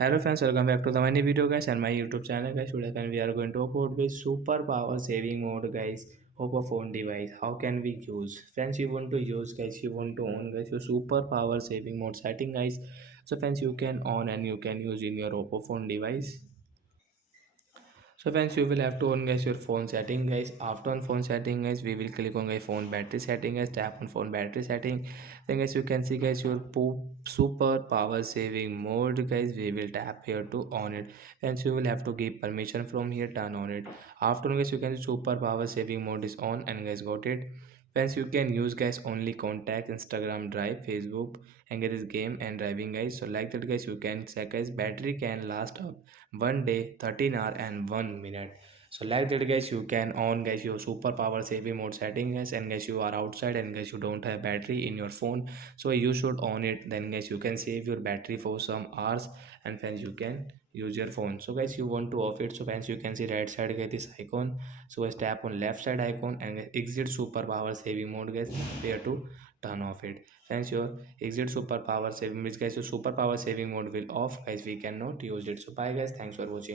Hello friends, welcome back to the many video guys and my YouTube channel guys. Today again we are going to talk about with super power saving mode guys of a phone device. How can we use? Friends, you want to use guys, you want to on guys your super power saving mode setting guys. So friends, you can on and you can use in your Oppo phone device. So friends, you will have to on guys your phone setting guys. After on phone setting guys, we will click on guys phone battery setting guys. Tap on phone battery setting. Then guys you can see guys your super power saving mode guys. We will tap here to on it. Friends, you will have to give permission from here. Turn on it. After guys you can see super power saving mode is on and guys got it. Friends, you can use guys only contact, Instagram, Drive, Facebook, and get this game and driving guys. So like that guys, you can check guys battery can last up 1 day, 13 hour and 1 minute. So like that guys, you can on guys your super power saving mode setting guys, and guys you are outside and guys you don't have battery in your phone, so you should on it. Then guys you can save your battery for some hours, and friends you can use your phone. So guys you want to off it, so friends you can see right side guys this icon. So guys tap on left side icon and guys, exit super power saving mode guys, here to turn off it. Friends, your exit super power saving, which guys your super power saving mode will off guys, we cannot use it. So bye guys, thanks for watching.